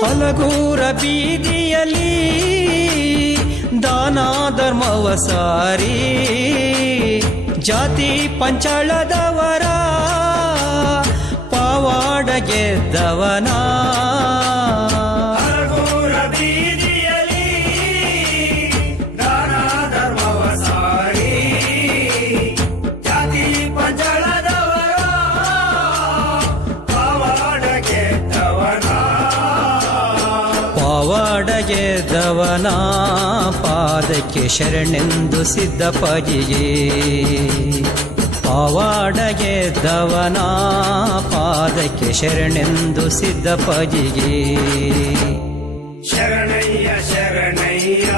ಹಲಗೂರ ಬೀದಿಯಲ್ಲಿ ದಾನ ಧರ್ಮವ ಸಾರಿ ಜಾತಿ ಪಂಚಾಳದವರ ಪವಾಡ ಗೆದ್ದವನ ಗೆದ್ದವನ ಪಾದಕ್ಕೆ ಶರಣೆಂದು ಸಿದ್ಧಪಜಿಗೆ ಪವಾಡ ಗೆದ್ದವನ ಪಾದಕ್ಕೆ ಶರಣೆಂದು ಸಿದ್ಧಪಜಿಗೆ ಶರಣಯ್ಯ ಶರಣಯ್ಯ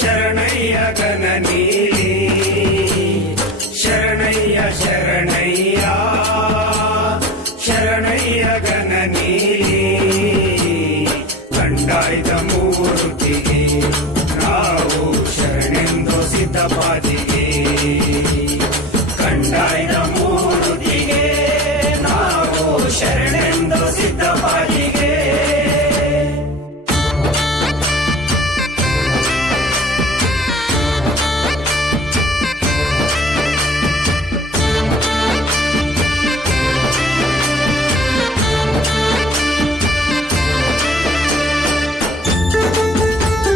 ಶರಣಯ್ಯ ಗಣನೀಲಿ ಶರಣಯ್ಯ ಶರಣಯ್ಯ ಶರಣಯ್ಯ ಗಣನೀಲಿ ಕಂಡಾಯ್ದ ಮೂರ್ತಿಗೆ ನಾವು ಶರಣೆಂದು ಸಿದ್ಧಪಾದಿಗೆ